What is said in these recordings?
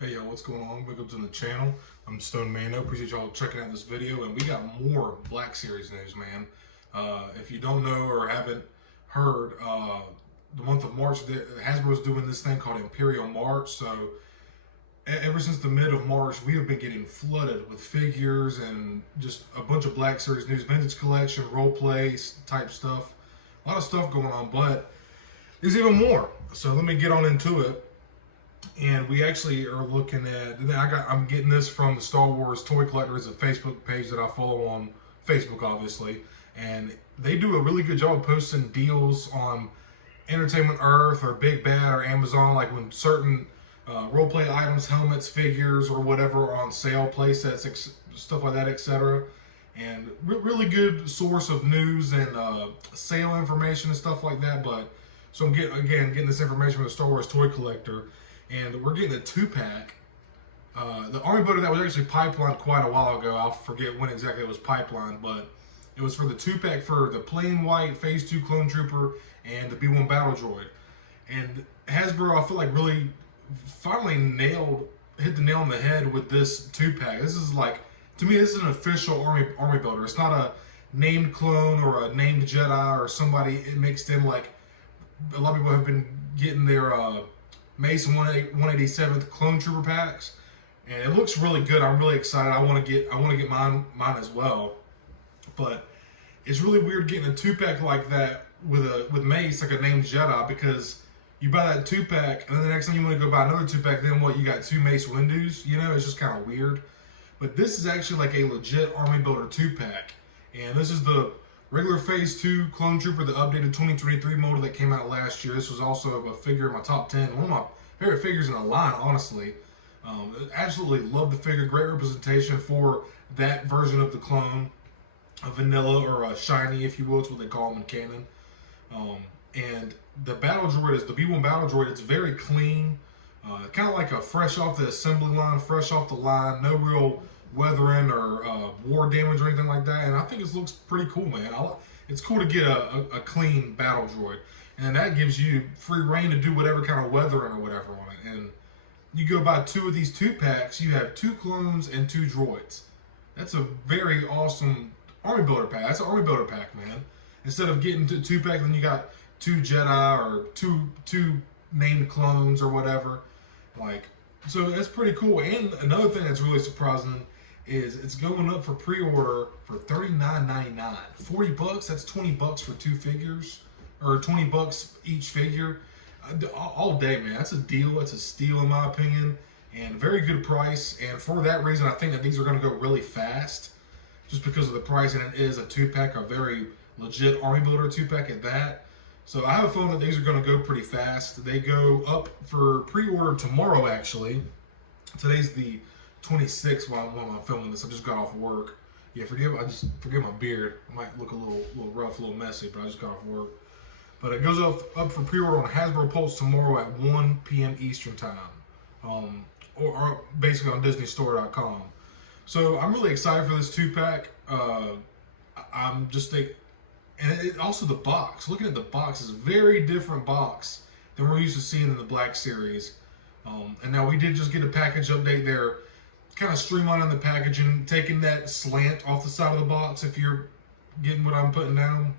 Hey y'all, what's going on? Welcome to the channel. I'm Stone Mando. Appreciate y'all checking out this video, and we got more Black Series news, man. If you don't know or haven't heard, the month of March, Hasbro's doing this thing called Imperial March. So ever since the mid of March, we have been getting flooded with figures and just a bunch of Black Series news, vintage collection, role play type stuff. A lot of stuff going on, but there's even more. So let me get on into it. And we actually are looking at, I'm getting this from the Star Wars Toy Collector. It's a Facebook page that I follow on Facebook, obviously. And they do a really good job of posting deals on Entertainment Earth or Big Bad or Amazon, like when certain roleplay items, helmets, figures, or whatever are on sale, play sets, stuff like that, etc. And really good source of news and sale information and stuff like that. But so I'm getting this information from the Star Wars Toy Collector. And we're getting a 2-pack. The Army Builder that was actually pipelined quite a while ago. I'll forget when exactly it was pipelined, but it was for the 2-pack for the plain white Phase 2 Clone Trooper and the B-1 Battle Droid. And Hasbro, I feel like really finally hit the nail on the head with this 2-pack. This is like, to me, this is an official Army Builder. It's not a named clone or a named Jedi or somebody. It makes them like, a lot of people have been getting their Mace 187th Clone Trooper packs, and it looks really good. I'm really excited. I want to get mine as well. But it's really weird getting a 2-pack like that with Mace, like a named Jedi, because you buy that 2-pack and then the next time you want to go buy another 2-pack, then what? You got 2 Mace Windows. You know, it's just kind of weird. But this is actually like a legit Army Builder 2-pack, and this is the regular Phase 2 Clone Trooper, the updated 2023 model that came out last year. This was also a figure in my top 10. One of my favorite figures in the line, honestly. Absolutely love the figure. Great representation for that version of the clone. A vanilla or a shiny, if you will. It's what they call them in canon. And the battle droid is the B-1 battle droid. It's very clean. Kind of like a fresh off the assembly line, fresh off the line. No real weathering or war damage or anything like that, and I think it looks pretty cool, man. It's cool to get a clean battle droid, and that gives you free reign to do whatever kind of weathering or whatever on it. And you go buy 2 of these 2-packs, you have 2 clones and 2 droids. That's a very awesome Army Builder pack. That's an Army Builder pack, man. Instead of getting 2-pack, then you got 2 Jedi or two named clones or whatever. Like, so that's pretty cool. And another thing that's really surprising is it's going up for pre-order for $39.99. $40, that's $20 for 2 figures, or $20 each figure. All day, man. That's a deal. That's a steal in my opinion, and very good price. And for that reason, I think that these are going to go really fast, just because of the price. And it is a 2-pack, a very legit Army Builder 2-pack at that. So I have a feeling that these are going to go pretty fast. They go up for pre-order tomorrow, actually. Today's the 26th while I'm filming this. I just got off work. Yeah, forgive my beard. It might look a little rough, a little messy, but I just got off work. But it goes up for pre-order on Hasbro Pulse tomorrow at 1 p.m. Eastern Time, or basically on DisneyStore.com. So I'm really excited for this 2-pack. I'm just thinking. And also the box. Looking at the box, is a very different box than we're used to seeing in the Black Series. And now we did just get a package update there, kind of streamlining the packaging, taking that slant off the side of the box, if you're getting what I'm putting down.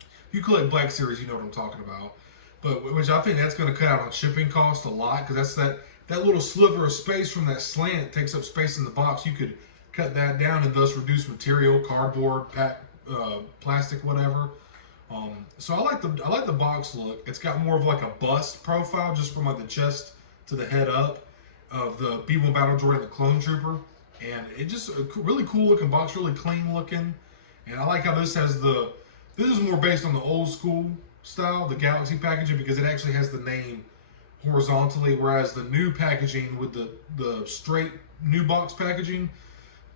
If you collect Black Series, you know what I'm talking about. But which I think that's going to cut out on shipping costs a lot, because that's that little sliver of space from that slant takes up space in the box. You could cut that down and thus reduce material, cardboard, plastic, whatever. So I like the box look. It's got more of like a bust profile, just from like the chest to the head up of the B-1 Battle Droid and the Clone Trooper, and it just a really cool looking box, really clean looking. And I like how this has this is more based on the old school style, the Galaxy packaging, because it actually has the name horizontally, whereas the new packaging with the straight new box packaging,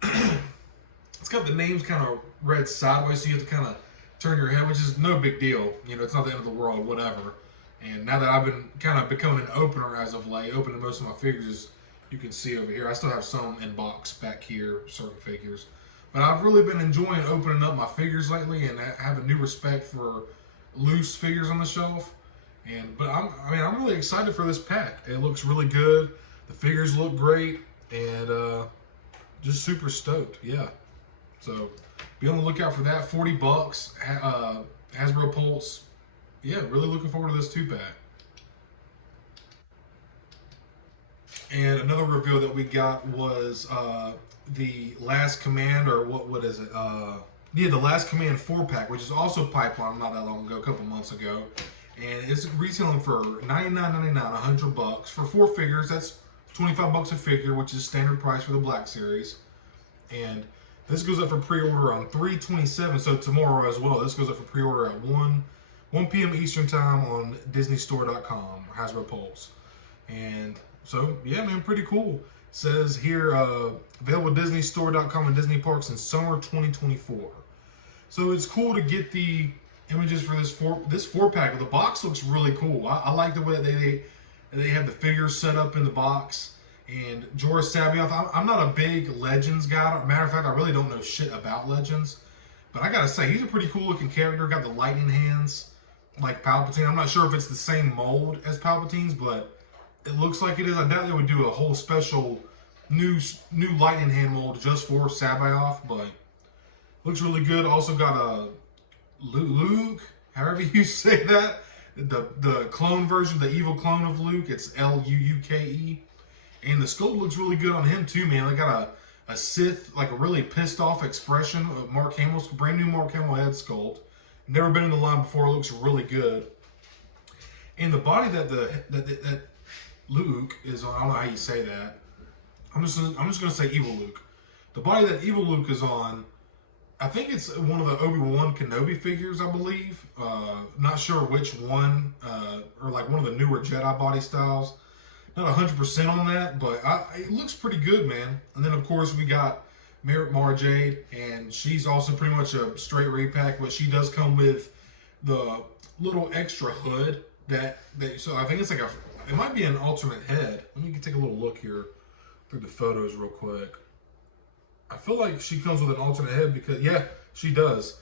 it's got the names kind of read sideways, so you have to kind of turn your head, which is no big deal. You know, it's not the end of the world, whatever. And now that I've been kind of becoming an opener as of late, opening most of my figures, you can see over here. I still have some in box back here, certain figures. But I've really been enjoying opening up my figures lately, and I have a new respect for loose figures on the shelf. But I'm really excited for this pack. It looks really good. The figures look great, and just super stoked. Yeah. So be on the lookout for that. 40 bucks. Hasbro Pulse. Yeah, really looking forward to this 2-pack. And another reveal that we got was the Last Command, or what is it? Yeah, the Last Command 4-pack, which is also pipeline not that long ago, a couple months ago. And it's retailing for $99.99, 100 bucks. For 4 figures, that's 25 bucks a figure, which is standard price for the Black Series. And this goes up for pre-order on 3/27, so tomorrow as well. This goes up for pre-order at 1 p.m. Eastern Time on DisneyStore.com, Hasbro Pulse. And so, yeah, man, pretty cool. It says here, available at DisneyStore.com and Disney Parks in summer 2024. So it's cool to get the images for this 4-pack. The box looks really cool. I like the way that they have the figures set up in the box. And Joruus C'baoth, I'm not a big Legends guy. Matter of fact, I really don't know shit about Legends. But I gotta say, he's a pretty cool looking character. Got the lightning hands like Palpatine. I'm not sure if it's the same mold as Palpatine's, but it looks like it is. I doubt they would do a whole special new lightning hand mold just for C'baoth, but looks really good. Also got a Luke, however you say that, the clone version, the evil clone of Luke. It's Luuke. And the sculpt looks really good on him too, man. They got a Sith, like a really pissed off expression of Mark Hamill's brand new Mark Hamill head sculpt. Never been in the line before. It looks really good. And the body that Luke is on, I don't know how you say that. I'm just gonna say Evil Luke. The body that Evil Luke is on, I think it's one of the Obi-Wan Kenobi figures, I believe. Not sure which one, or like one of the newer Jedi body styles. Not 100% on that, but it looks pretty good, man. And then, of course, we got Mara Jade, and she's also pretty much a straight repack, but she does come with the little extra hood so I think it's like it might be an alternate head. Let me take a little look here through the photos real quick. I feel like she comes with an alternate head because, yeah, she does.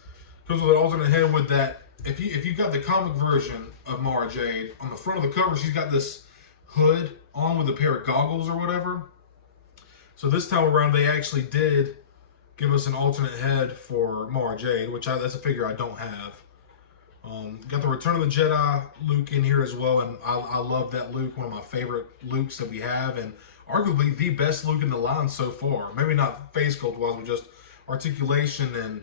Comes with an alternate head with that. If you got the comic version of Mara Jade, on the front of the cover, she's got this hood on with a pair of goggles or whatever. So this time around, they actually did give us an alternate head for Mara Jade, which that's a figure I don't have. Got the Return of the Jedi Luke in here as well, and I love that Luke, one of my favorite Lukes that we have, and arguably the best Luke in the line so far. Maybe not face sculpt wise, but just articulation. And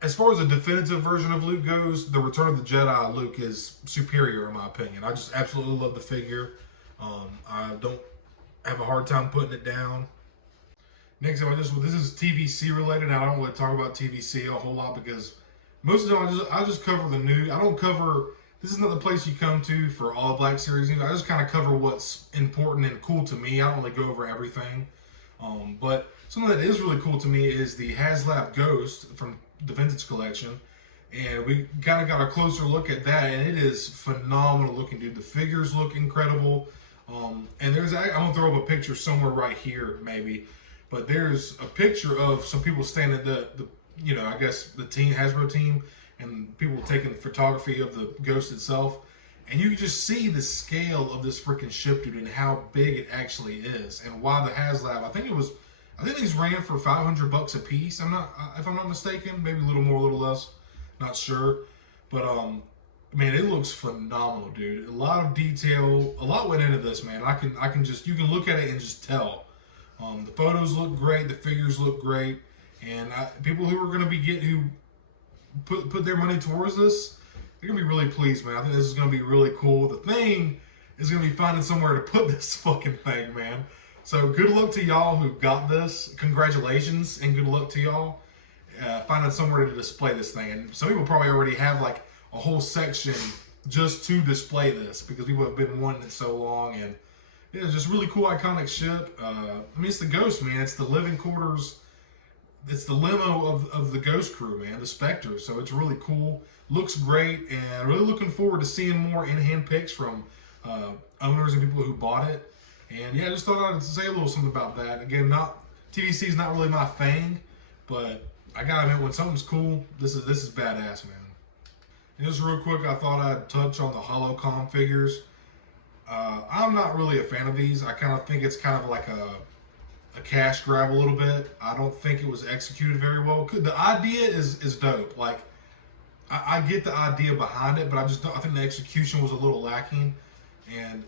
as far as a definitive version of Luke goes, the Return of the Jedi Luke is superior in my opinion. I just absolutely love the figure. I don't have a hard time putting it down. Next up, this is TVC related. I don't want to talk about TVC a whole lot because most of the time I just cover the news. I don't cover. This is not the place you come to for all Black Series news. I just kind of cover what's important and cool to me. I don't really go over everything. But something that is really cool to me is the HasLab Ghost from the Vintage Collection. And we kind of got a closer look at that, and it is phenomenal looking, dude. The figures look incredible. And I'm going to throw up a picture somewhere right here, maybe. But there's a picture of some people standing at the I guess the Hasbro team, and people taking photography of the Ghost itself. And you can just see the scale of this freaking ship, dude, and how big it actually is. And why the HasLab, I think these ran for $500 a piece. If I'm not mistaken, maybe a little more, a little less, not sure. But man, it looks phenomenal, dude. A lot of detail, a lot went into this, man. You can look at it and just tell. The photos look great, the figures look great, and people who are going to be who put their money towards this, they're going to be really pleased, man. I think this is going to be really cool. The thing is going to be finding somewhere to put this fucking thing, man. So good luck to y'all who got this. Congratulations and good luck to y'all finding somewhere to display this thing. And some people probably already have like a whole section just to display this because people have been wanting it so long. And yeah, it's just really cool, iconic ship. It's the Ghost, man. It's the living quarters. It's the limo of the Ghost crew, man. The Spectre. So it's really cool. Looks great, and really looking forward to seeing more in-hand pics from owners and people who bought it. And yeah, I just thought I'd say a little something about that. Again, TVC is not really my thing, but I gotta admit, when something's cool, this is badass, man. And just real quick, I thought I'd touch on the Holocom figures. I'm not really a fan of these. I kind of think it's kind of like a cash grab a little bit. I don't think it was executed very well. The idea is dope. Like, I get the idea behind it, but I think the execution was a little lacking. And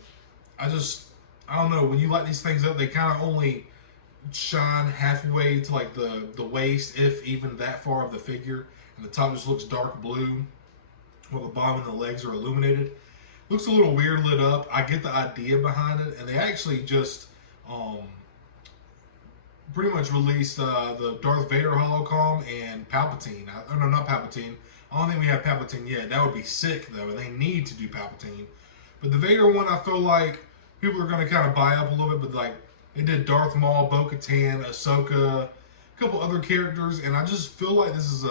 I don't know, when you light these things up, they kind of only shine halfway to like the waist, if even that far of the figure. And the top just looks dark blue, while the bottom and the legs are illuminated. Looks a little weird lit up. I get the idea behind it, and they actually just pretty much released the Darth Vader holocron and Palpatine. No, not Palpatine. I don't think we have Palpatine yet. That would be sick, though, and they need to do Palpatine. But the Vader one, I feel like people are going to kind of buy up a little bit, but like, they did Darth Maul, Bo-Katan, Ahsoka, a couple other characters, and I just feel like this is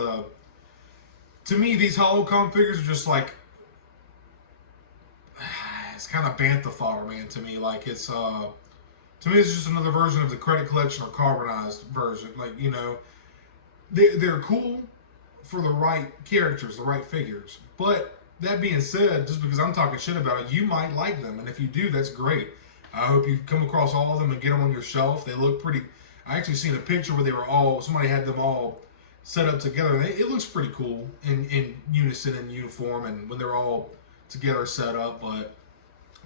to me, these holocron figures are just like, it's kind of bantha fodder, man, to me. Like, it's, to me, it's just another version of the credit collection or carbonized version. Like, you know, they're cool for the right characters, the right figures. But that being said, just because I'm talking shit about it, you might like them. And if you do, that's great. I hope you come across all of them and get them on your shelf. They look pretty. I actually seen a picture where they were somebody had them all set up together. And it looks pretty cool in unison and uniform, and when they're all together set up. But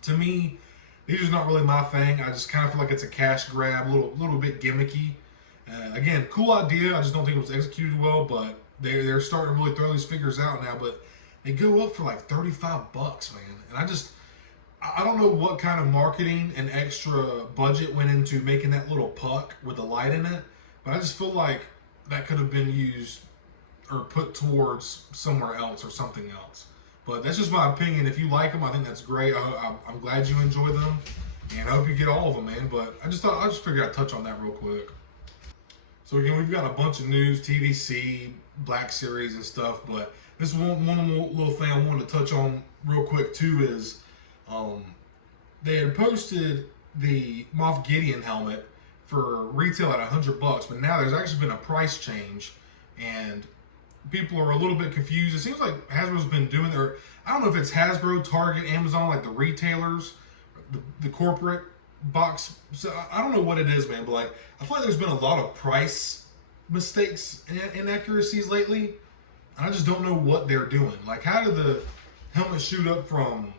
to me, these are not really my thing. I just kind of feel like it's a cash grab, a little bit gimmicky. Again, cool idea. I just don't think it was executed well, but they're starting to really throw these figures out now. But they go up for like $35, man. And I don't know what kind of marketing and extra budget went into making that little puck with the light in it, but I just feel like that could have been used or put towards somewhere else or something else. But that's just my opinion. If you like them, I think that's great. I'm glad you enjoy them, and I hope you get all of them, man. But I just figured I'd touch on that real quick. So again, we've got a bunch of news, TVC, Black Series and stuff, but this one more little thing I wanted to touch on real quick too is they had posted the Moff Gideon helmet for retail at $100, but now there's actually been a price change, and people are a little bit confused. It seems like Hasbro's been doing I don't know if it's Hasbro, Target, Amazon, like the retailers, the corporate box. So I don't know what it is, man, but like, I feel like there's been a lot of price mistakes and inaccuracies lately, and I just don't know what they're doing. Like, how did the helmet shoot up from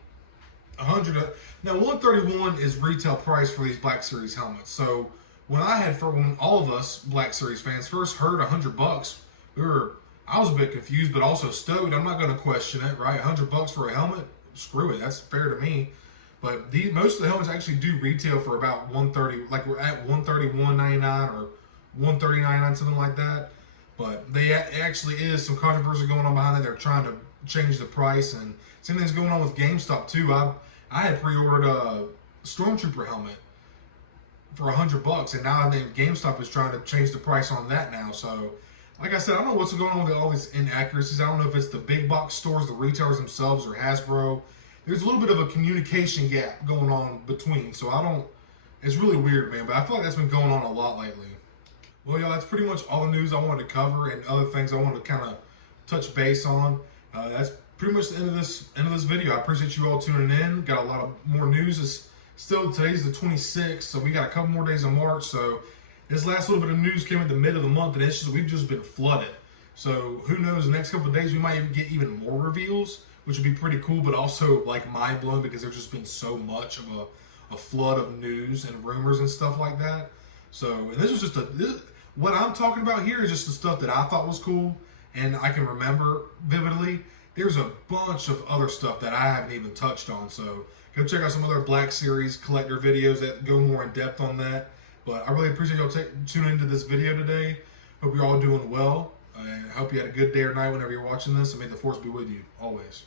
100 now 131 is retail price for these Black Series helmets. So when all of us Black Series fans first heard $100, I was a bit confused, but also stoked. I'm not going to question it, right? $100 for a helmet, screw it, that's fair to me. But most of the helmets actually do retail for about $130, like we're at $131.99 or $130.99, something like that. But they actually is some controversy going on behind it. They're trying to change the price, and same thing's going on with GameStop too. I had pre-ordered a Stormtrooper helmet for $100, and now I think GameStop is trying to change the price on that now. So, like I said, I don't know what's going on with all these inaccuracies. I don't know if it's the big box stores, the retailers themselves, or Hasbro. There's a little bit of a communication gap going on between. So it's really weird, man. But I feel like that's been going on a lot lately. Well, y'all, that's pretty much all the news I wanted to cover, and other things I wanted to kind of touch base on. That's pretty much the end of this video. I appreciate you all tuning in. Got a lot of more news. Today's the 26th, so we got a couple more days of March. So this last little bit of news came at the mid of the month, and we've just been flooded. So who knows? The next couple of days we might even get even more reveals, which would be pretty cool, but also like mind blowing because there's just been so much of a flood of news and rumors and stuff like that. So, and this was just what I'm talking about here is just the stuff that I thought was cool and I can remember vividly. There's a bunch of other stuff that I haven't even touched on. So go check out some other Black Series collector videos that go more in depth on that. But I really appreciate y'all tuning into this video today. Hope you're all doing well. And I hope you had a good day or night whenever you're watching this. And may the Force be with you always.